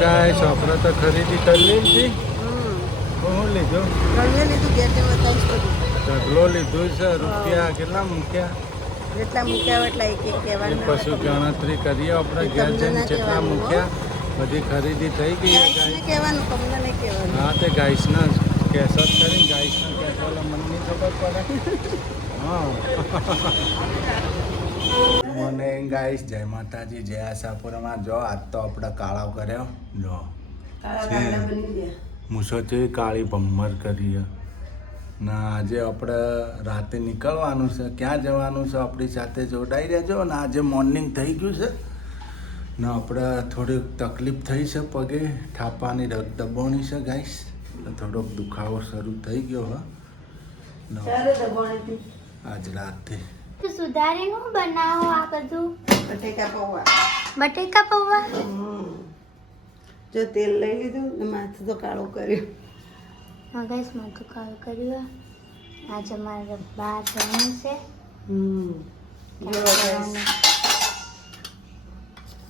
ગાય છોકરા તો ખરીદી કરી લીધી. શું લીધું? ઢગલો લીધું છે. રૂપિયા કેટલા મૂક્યા? જેટલા મૂક્યા હોય એટલા એક એક કહેવાનું. પછી ગણતરી કરીએ આપણે ઘેર જઈને કેટલા મૂક્યા. બધી ખરીદી થઈ ગઈ. કહેવાનું તમને નહીં કહેવાનું. હા તે ગાઈસના કેસર કરીને ગાઈસના કેસર મને ખબર પડે. હા મને ગાઈસ જય માતાજી જય આશાપુરમાં જો આજ તો આપણે કાળાવ કર્યો જો મૂછોથી કાળી ભમ્મર કરી ના આજે આપણે રાતે નીકળવાનું છે. ક્યાં જવાનું છે આપણી સાથે જોડાઈ રહેજો. ને આજે મોર્નિંગ થઈ ગયું છે ને આપણે થોડીક તકલીફ થઈ છે. પગે ઠાપાની દબાણી છે ગાઈસ. થોડોક દુખાવો શરૂ થઈ ગયો હા આજ રાતે. સુધારીને હું બનાવો આ બધું? બટેકા પૌવા. બટેકા પૌવા. જો તેલ લઈ લીધું ને માથું તો કાળો કર્યો. હા ગાઈસ માથું કાળું કર્યું. આજે મારે બહાર જવાનું છે.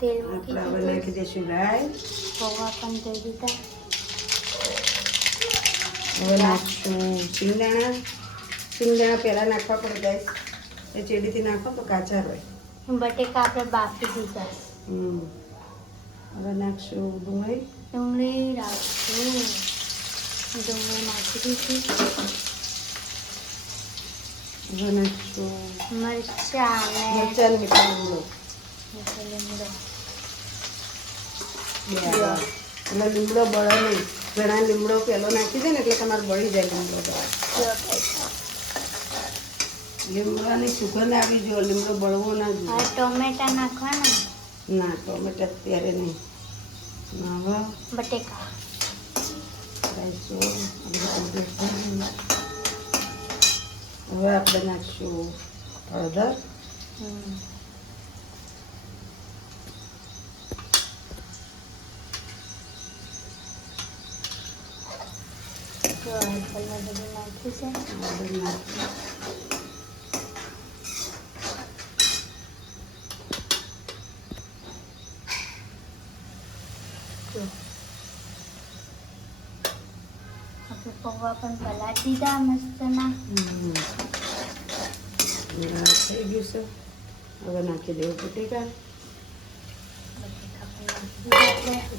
તેલ મૂકી આપણે નાખી દઈશું રાઈ. પૌવા પણ થઈ દીધા. હવે નાખશું સિંગદાણા. સિંગદાણા પહેલાં નાખવા પડે ગાઈસ. એ ચેડીથી નાખો તો કાચા હોય. બટેકા આપણે બાફી દીધા. હવે નાખશું ડુંગળી. ડુંગળી રાખશું. ડુંગળી નાખી દીધી. હવે નાખશું મરચાં અને મરચાં મીઠા લીમડો. લીમડો. એટલે લીમડો બળે નહીં. ઘણા લીમડો પહેલો નાખી દે ને એટલે તમારે બળી જાય લીમડો. લીમડાની સુગંધ આવી જો. લીમડો બળવો ના જોઈએ. હવે ટોમેટા નાખવાના? ના ટોમેટા અત્યારે નહીં. હવે બટેકા હવે આપણે નાખશું હળદર. બધું નાખ્યું છે. આપણે પૌવા પણ પલાળી દીધા મસ્ત ના. થઈ ગયું છે. હવે નાખી દેવું બટેકા.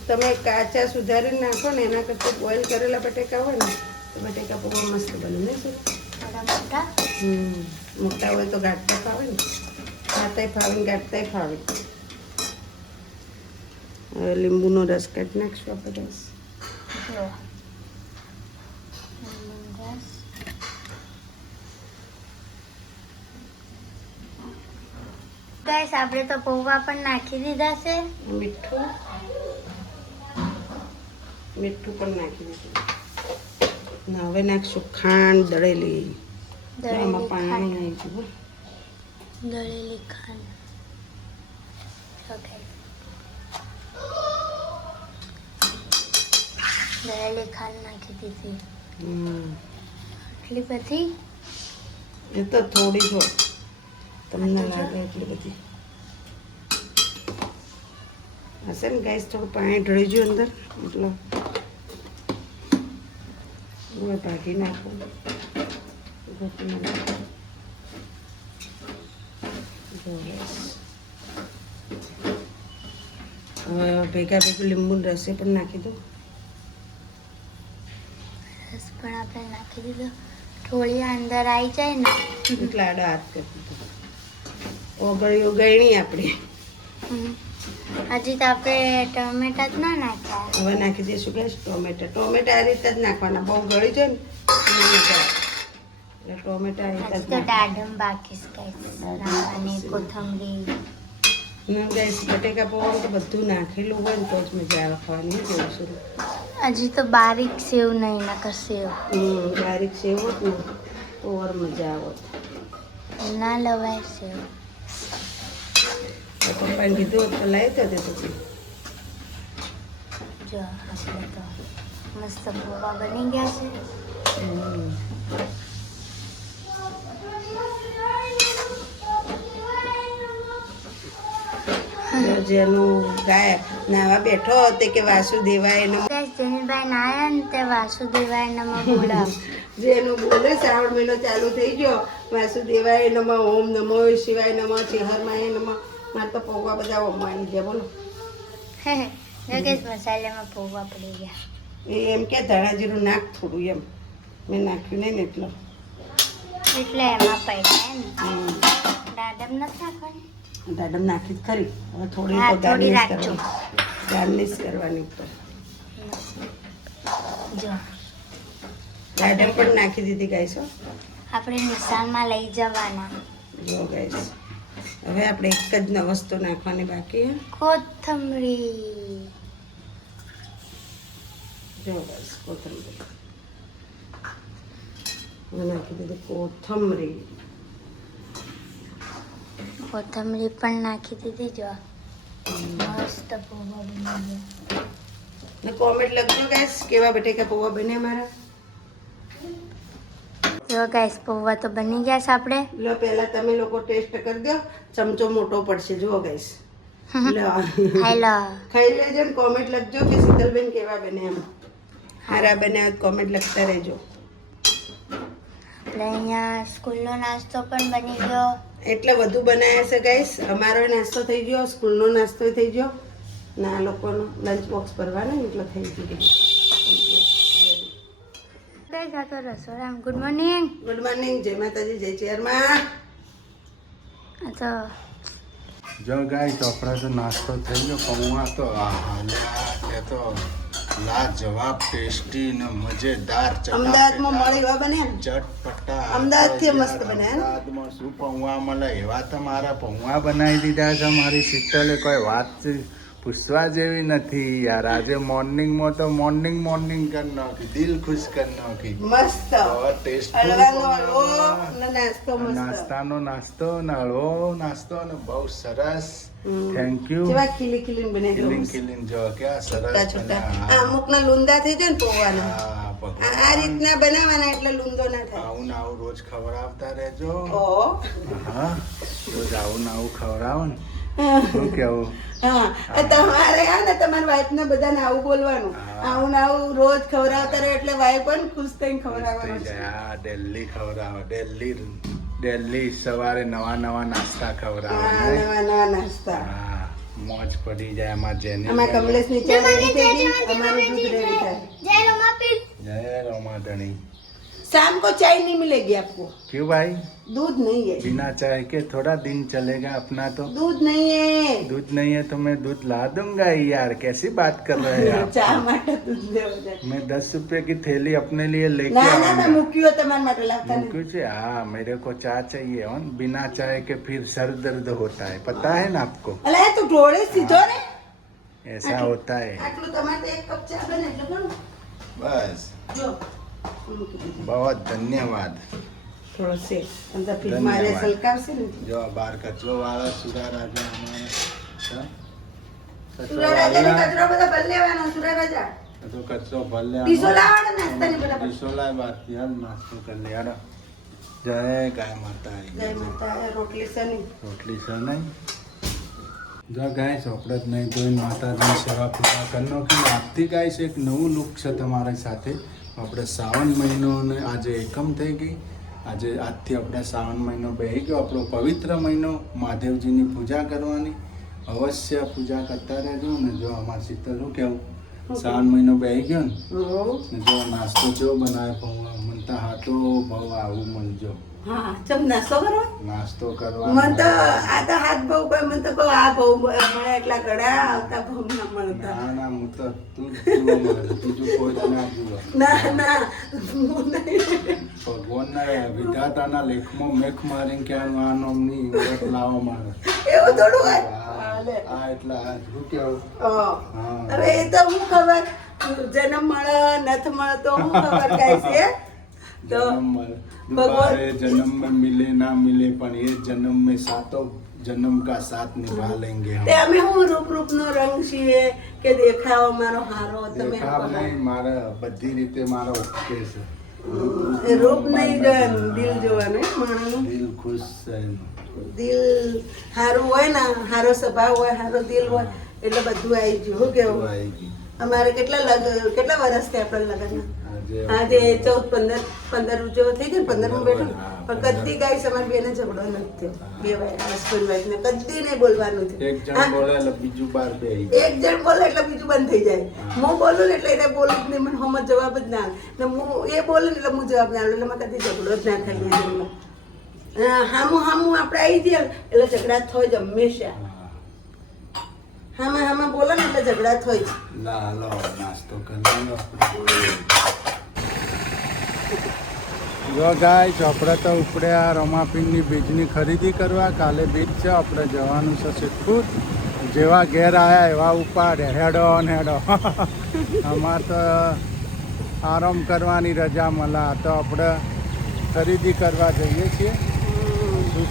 તમે કાચા સુધારીને નાખો ને એના કરતાં બોઇલ કરેલા બટેકા હોય ને તો બટેકા પૌવા મસ્ત બને ને સર. થોડા મોટા. મોટા હોય તો ગાંઠતા ફાવે ને. ખાતાય ફાવે ને ગાંઠતાય ફાવે. હવે લીંબુનો રસ કાઢી નાખશું આપણે. રસ જો ગાઈસ આપણે તો પૌવા પણ નાખી દીધા છે. મીઠું પણ નાખી દીધું. ને હવે નાખશું ખાંડ દળેલી. આમાં પાણી નાખી દીધું. દળેલી ખાંડ. દળેલી ખાંડ નાખી દીધી. એટલી બધી? એ તો થોડી જ હોય. તમને લાગે એટલી બધી હશે ને ગાઈસ. થોડું પાણી ઢળી ગયું અંદર એટલે હવે ભાગી નાખું. હવે ભેગા ભેગું લીંબુનો રસે પણ નાખી દો. રસ પણ આપણે નાખી દીધો. થોડી અંદર આવી જાય ને એટલે આડો હાથ કરી દીધો. ઓગળી ઉગાણી આપણી. હજી તો આપણે ટમેટા જ ના નાખ્યા. હવે નાખી દઈશું ગેસ ટોમેટા. ટોમેટા આ રીતે જ નાખવાના. બહુ ગળી જાય ને એટલે ટોમેટા આ રીતે જ તો દાડમ બાકી નાખવાની. કોથમરી ગેસ બટેકા પૌવા તો બધું નાખેલું હોય ને તો જ મજા આવે ખાવાની. કેવું શરૂ હજી તો બારીક સેવ નહીં નકર સેવ. બારીક સેવ હોત ને ઓવર મજા આવત. ના લવાય સેવ. પપ્પાને કીધું હોત તો લાવી દો તે પછી. જો આપણે તો મસ્ત પૌવા બની ગયા છે. જેનું ગાય નાવા બેઠો તે કે વાસુદેવાય નમઃ. ગાઈસ જેનીભાઈ નાયા ને તે વાસુદેવાય નમઃ બોલા. જેનું બોલે શ્રાવણ મહિનો ચાલુ થઈ ગયો વાસુદેવાય નમઃ, ઓમ નમો શિવાય નમઃ, ચેહરમાય નમઃ. મારે તો પૌવા બધા ઓમમાં આવી ગયા બોલો. ગાઈસ મસાલામાં પૌવા પડી ગયા. એ એમ કે ધાણાજીરું નાખ થોડું એમ. મેં નાખ્યું નહીં ને એટલો. એટલે એમાં પડ્યા ને દાડમ નથી નાખવાની. દાડમ નાખી જ ખરી. હવે થોડી હા, તો થોડી ગાર્નિશ રાખજો. કરવાની. ગાર્નિશ કરવાની ઉપર. જો દાડમ પણ નાખી દીધી ગાઈસ હો. આપણે નિશાનમાં લઈ જવાના. જો ગાઈસ હવે આપણે એક જ વસ્તુ નાખવાની બાકી છે. કોથમરી. જો બસ કોથમરી હવે નાખી દીધી કોથમરી. કોથમરી પણ નાખી દીધી. જો મસ્ત પૌવા બની ગયા. ને કોમેન્ટ લખજો ગાઈસ કેવા બટેકા પૌવા બને મારા. જો ગાઈસ પૌવા તો બની ગયા છે આપણે. લો પહેલા તમે લોકો ટેસ્ટ કરી દો. ચમચો મોટો પડશે જુઓ ગાઈસ. લો હેલો. ખાઈ લેજો ને કોમેન્ટ લખજો કે શીતલબેન કેવા બને એમ. હારા બન્યા હોય કોમેન્ટ લખતા રહેજો. એટલે અહીંયા સ્કૂલનો નાસ્તો પણ બની ગયો. એટલે વધુ બનાવ્યા છે ગાઈસ. અમારો નાસ્તો થઈ ગયો, સ્કૂલનો નાસ્તો થઈ ગયો, ના લોકોનો લંચ બોક્સ ભરવાનો ને એટલે થઈ ગયું. ગાઈસ આ તો રસોડા. Good morning. ગુડ મોર્નિંગ, જય માતાજી, જય ચેરમાં. આ તો જો ગાઈસ આપણે તો નાસ્તો થઈ ગયો. પૌવા તો એ તો લાજવાબ ટેસ્ટી ને મજેદાર અમદાવાદમાં મળે એવા બને ને. ચટપટા. અમદાવાદથી મસ્ત બને ને. અમદાવાદમાં શું પૌવા મળે એવા તો મારા પૌવા બનાવી દીધા છે મારી શીતલે. કોઈ વાત પૂછવા જેવી નથી યાર. આજે મોર્નિંગમાં તો મોર્નિંગ કરી નાખી, દિલ ખુશ કરી નાખી. મસ્ત ટેસ્ટ હલવાનો હલવો ને નાસ્તો મસ્ત. નાસ્તાનો નાસ્તો ને હળવો નાસ્તો ને બહુ સરસ. Thank you. કેવા ખીલી બને જો. કિલિંગ જો ક્યાં સરસ છોટા બન્યા. આ અમુકના લુંદા થઈ જાય ને પૌવાના. હા, ભગવાન. આ રીતના બનાવવાના એટલે લુંદો ના થાય. આવું ને આવું રોજ ખવડાવતા રહેજો. ઓહો. હા, રોજ આવું ને આવું ખવડાવો ને. શું કેવું? હા તમારે હા ને તમારા વાઈફ ને બધાને આવું બોલવાનું. આવું ને આવું રોજ ખવડાવતા રહો એટલે વાઈફ પણ ખુશ થઈને ખવડાવવાનું થઈ છે. જાય. હા, ડેલી ખવડાવો. ડેલી સવારે નવા નાસ્તા હા ખવડાવો. નવા નાસ્તા. હા, મોજ પડી જાય એમાં. જેની અમારા કમલેશ ની ચા રેડી થઈ ગઈ, અમારું દૂધ રેડી થાય. જય રોમાધણી. शाम को चाय नहीं मिलेगी आपको. क्यों भाई? दूध नहीं है. बिना चाय के थोड़ा दिन चलेगा अपना तो. दूध नहीं है. दूध नहीं है तो मैं दूध ला दूंगा यार. कैसी बात कर रहे हैं आप? ચા માટે दूध લેવો છે. मैं 10 रुपए की थैली अपने लिए लेके ના ના ના आऊंगा. મૂક્યો તમારા માટે લાવતા નહીં. क्यों से? हाँ, मेरे को चाय चाहिए. और बिना चाय के फिर सर दर्द होता है, पता है ना आपको? અલા તું ઢોળે સીધો રે. ऐसा होता है. આટલું તમારે એક કપ ચા બને એટલે ઘણું. बस, જો बहुत धन्यवाद. થોડો સે અંદર ફીર ધન્યવાદ. મારે સલકાવશે ને. जो बार कचरो वाला सुरा राजा हमारे. हाँ? कचरो સુરા રાજાને वाला કચરો બધો ભરી લેવાનો. સુરા રાજા तो कचरो भर ले. ડીસો લાવવાનો નાસ્તાની બધા. ડીસો લાય बात यार. नाश्तो कर ले यार. जय गाय माता. જય માતા. રોટલી સની રોટલી સર નહીં. જો ગાઈસ આપણે જ નહીં ધોઈને માતાજીની સેવા પૂજા કરી નાખી. આજથી ગાઈસ એક નવું લુક છે તમારી સાથે. આપણે શ્રાવણ મહિનો ને આજે એકમ થઈ ગઈ. આજે આજથી આપણે શ્રાવણ મહિનો બેસી ગયો. આપણો પવિત્ર મહિનો. મહાદેવજીની પૂજા કરવાની. અવશ્ય પૂજા કરતા રહેજો ને. જો અમારા શીતલ શું કહેવું, શ્રાવણ મહિનો બેસી ગયો ને જો નાસ્તો જેવો બનાવે પૌવા મનતા હાથો ભાવ આવું મળજો. હા ચમ નાસ્તો કરો. નાસ્તો મન કરવા તો આ તો હાથ બહુ કોઈ મને તો કહો આ બહુ મળે એટલા ઘડા આવતા બહુ ના મળતા. ના હું તો તું જ જુઓ મને. બીજું કોઈ જ ના જુઓ. ના ના હું નહીં. ભગવાનના વિધાતાના લેખમાં મેખ મારીને ક્યાં આ નોમની વ્રત લાવો મારે. એવું થોડું હોય. આ એટલે આ શું કેવું. હા. હા. હવે એ તો હું ખબર જન્મ મળે નથી મળતો હું ખબર કાંઈ છે તો जन्म दोबारे जन्म में मिले ना मिले पर ये जन्म में सातों जन्म का साथ निभा लेंगे हम. તે અમે હું રૂપ નો રંગ છીએ કે દેખાવ મારો હારો તમે દેખાવ નહીં, મારા બધી રીતે મારા ઓકે છે. રૂપ નહીં જોવાનું દિલ જોવાનું માણસનું. દિલ ખુશ છે. દિલ સારું હોય ને, સારો સ્વભાવ હોય, સારો દિલ હોય એટલે બધું આવી ગયું. શું કેવું? આવી ગઈ. અમારે કેટલા વર્ષ થયા આપણા લગ્ન? આજે આજે 14-15 જેવો થઈ ગયો, 15 બેઠો. પણ કદી ગાઈસ અમારી બેને ઝઘડો નથી થયો. બે હસબન્ડ વાઈફ ને કદી નહીં બોલવાનું થયું. એક જણ બોલે એટલે બીજું બાર બે આવી જાય. એક જણ બોલે એટલે બીજું બંધ થઈ જાય. હું બોલું ને એટલે એને બોલું જ નહીં, મને હમણાં જવાબ જ ના આવે. ને હું એ બોલે ને એટલે હું જવાબ ના આવે, એટલે મને કદી ઝઘડો જ ના થાય. હામું આપણે આવી જઈએ એટલે ઝઘડા થાય જ હંમેશા. હામાં બોલે ને એટલે ઝઘડા થાય જ. ના હાલો નાસ્તો કરી લો જો ગાઈસ આપણે તો ઉપડ્યા રમાપીરની બીજની ખરીદી કરવા. કાલે બીજ છે, આપણે જવાનું છે સિદ્ધપુર. જેવા ઘેર આવ્યા એવા ઉપાડે હેડો ને હેડો. અમારે તો આરામ કરવાની રજા મળે, તો આપણે ખરીદી કરવા જઈએ છીએ.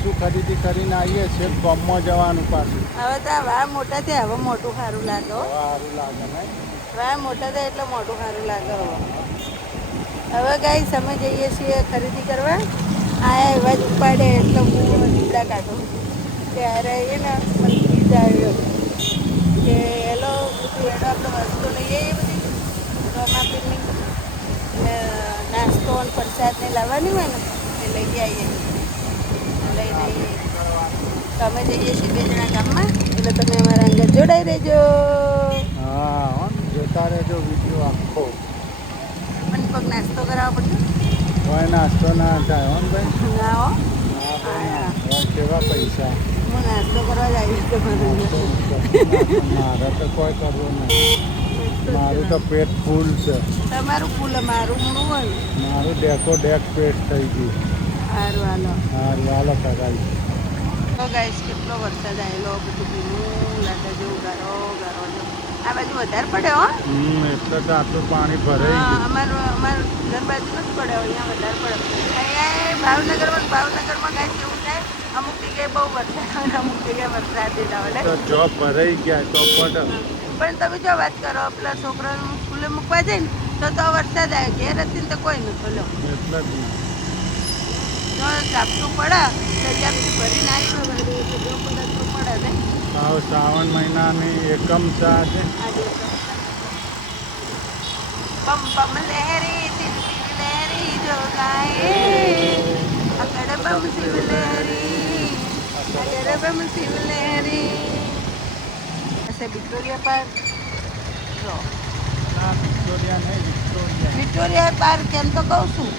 શું ખરીદી કરીને આવીએ છીએ, ગામમાં જવાનું પાછું. હવે તો વાળ મોટા થયા, હવે મોટું સારું લાગે. સારું લાગે ને વાળ મોટા થાય એટલે મોટું સારું લાગે. હવે ગાઈસ અમે જઈએ છીએ ખરીદી કરવા. આ એવા જ ઉપાડે એટલે હું દીપડા કાઢું. ત્યારે એ ને મને પીઝા આવ્યો કે હેલો બધું હેડો આપણે વસ્તુ લઈએ એ બધી રમાપીરની નાસ્તો અને પ્રસાદને લાવવાની હોય ને એ લઈ આવીએ. લઈને તમે જઈએ છીએ 2 જણા ગામમાં, એટલે તમે અમારા અંદર જોડાઈ રહેજો. હા જોતા રહેજો વિડીયો આખો. મને પગ નાસ્તો કરાવવો પડશે. કોઈ નાસ્તો ના થાય હો ને ભાઈ. ના હો, કેવા પૈસા હું નાસ્તો કરવા જ આવીશ તમારું. મારે તો કોઈ કરવું નહીં. મારું તો પેટ ફૂલ છે. તમારું ફૂલ મારું મૂળું હોય ને. મારું ડેકો ડેક પેટ થઈ ગયું. સારું હાલો. હા વાલો કરાવી. તો ગાઈસ કેટલો વરસાદ આવેલો, બધું ભીનું લાગે જેવું ગારો ગારો જેવું. આ બાજુ વધારે પડ્યો હો. એટલે તો આટલું પાણી ભરાઈ હા ગયું. અમારું ઘર બાજુ નથી પડ્યો, અહીંયા વધારે પડ્યો. અહીંયા ભાવનગરમાં ગાઈસ એવું થાય, અમુક જગ્યાએ બહુ વરસાદ આવે, અમુક જગ્યાએ વરસાદ ના આવે. તો જો ભરાઈ ગયા તો પડે. પણ તમે જો વાત કરો, પેલા છોકરાનું સ્કૂલે મૂકવા જાય ને તો વરસાદ આવે, ઘેર હતી ને તો કોઈ નથી બોલો. એટલે જ ને. જો ઝાપટું પડે તો ઝાપટું ભરીને આવી વળી તો જો પડે તો પડે ને. આવ શ્રાવણ મહિનાની એકમ છે આજે. આજે પમ પમ લહેરી શિવ શિવ લહેરી જો ગાય, અકડ બમ શિવ લહેરી, અકડ બમ શિવ લહેરી. ऐसे विक्टोरिया पार्क જો ના વિક્ટોરિયા નહીં, વિક્ટોરિયા પાર્ક કેમ તો કહું છું.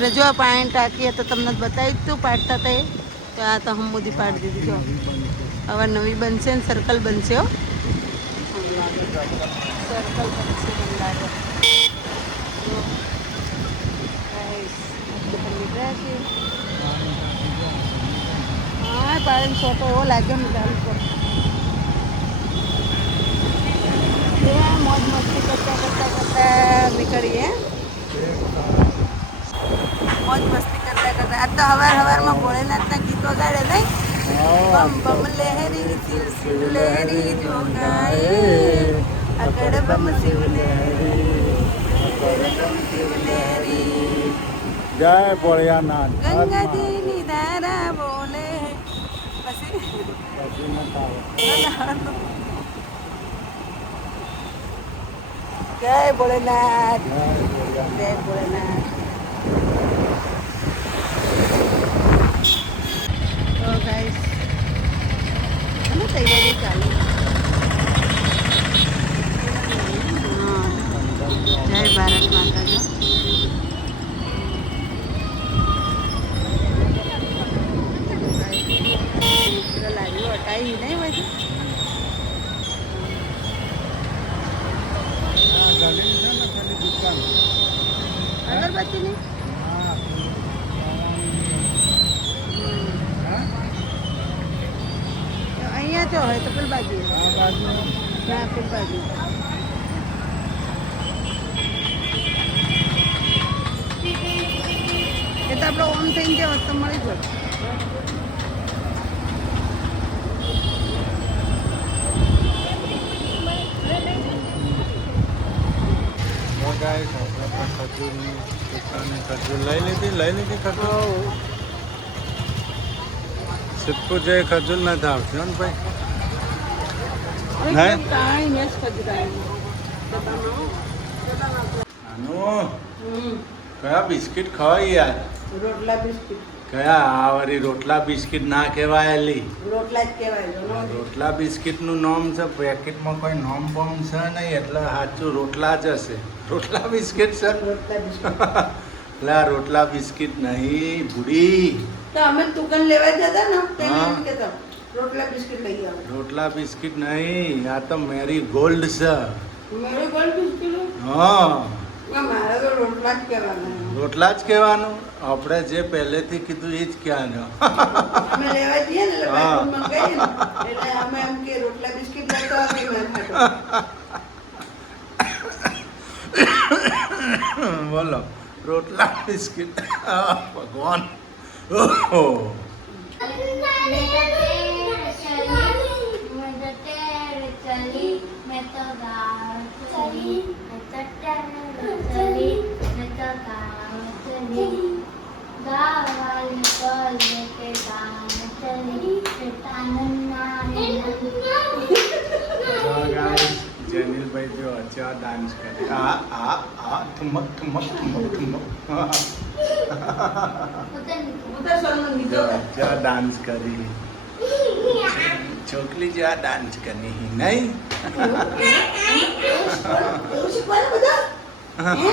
રજવા પાણી ટાંકી તો તમને બતાવી જ તું પાડતા હતા એ. તો આ તો હમ મોદી પાડી દીધી. જો હવે નવી બનશે ને સર્કલ બનશે. હો સર્કલ બનશે મને લાગે. જો નીકળ્યા છે. હા પાણી છોટો એવો લાગ્યો ને ચાલુ પર. મોજ મસ્તી કરતા નીકળીએ. મોજ મસ્તી કરતા આ તો હવારમાં ભોળેનાથના ગીતો ગાડે નહીં. બમ બમ લહેરી શિવ શિવ લહેરી જો ગાય, અકડ બમ શિવ લહેરી, અકડ બમ શિવ લહેરી. જય ભોળિયાનાથ. ગંગાજીની ધારા બોલે. પછી જય ભોળેનાથ, જય ભોળેનાથ. તો ગાઈસ અને તૈયારી ચાલુ. જય ભારત માતા. જો લારીઓ હટાવી નહીં બધું. અગરબત્તીની અહીંયા તો હોય તો પેલી બાજુ. ના પેલી બાજુ. એ તો આપણે ઓન થઈને જે વસ્તુ મળી જાય. ખજૂરની દુકાને ખજૂર લઈ લીધી ખજૂર. સિક્કુ જે ખજૂર નથી આવતી ને ભાઈ. એકદમ કાળી મેચ ખજૂરાય. આનું કયા બિસ્કિટ ખવાય યાર? રોટલા બિસ્કિટ. કયા આ વળી રોટલા બિસ્કિટ ના કહેવાય એલી. રોટલા જ કહેવાય. રોટલા બિસ્કિટનું નામ છે, પેકેટમાં કોઈ નામ બોમ છે નહીં, એટલે સાચું રોટલા જ હશે. રોટલા બિસ્કિટ છે. રોટલા બિસ્કિટ. એટલે આ રોટલા બિસ્કિટ નહીં ભૂડી. તો અમે દુકાન લેવા જતા ને તેને હા. એમ કહેતા રોટલા બિસ્કિટ લઈ આવો. રોટલા બિસ્કિટ નહીં, આ તો મેરી ગોલ્ડ છે. મેરે ગોળ બિસ્કિટ હા, મારે તો રોટલા જ કહેવાના. રોટલા જ કહેવાનું. આપણે જે પહેલેથી કીધું એ જ કહેવાનું. અમે લેવા જઈએ ને એટલે હા. બાથરૂમમાં ગઈએ ને એટલે અમે એમ કે રોટલા બિસ્કિટ લેતો આવી મેં ખાટો. બોલો રોટલા બિસ્કિટ. ભગવાન. ઓહો. જેનિલભાઈ જો અચ્છા ડાન્સ કરે. આ ઠુમક ઠુમક ઠુમક ઠુમક. ઉધર સોનું જો નીચો કર. અચ્છા ડાન્સ કરી. છોકરી જો આ ડાન્સ કરી નહીં. એવું શીખવાના બધા? હે?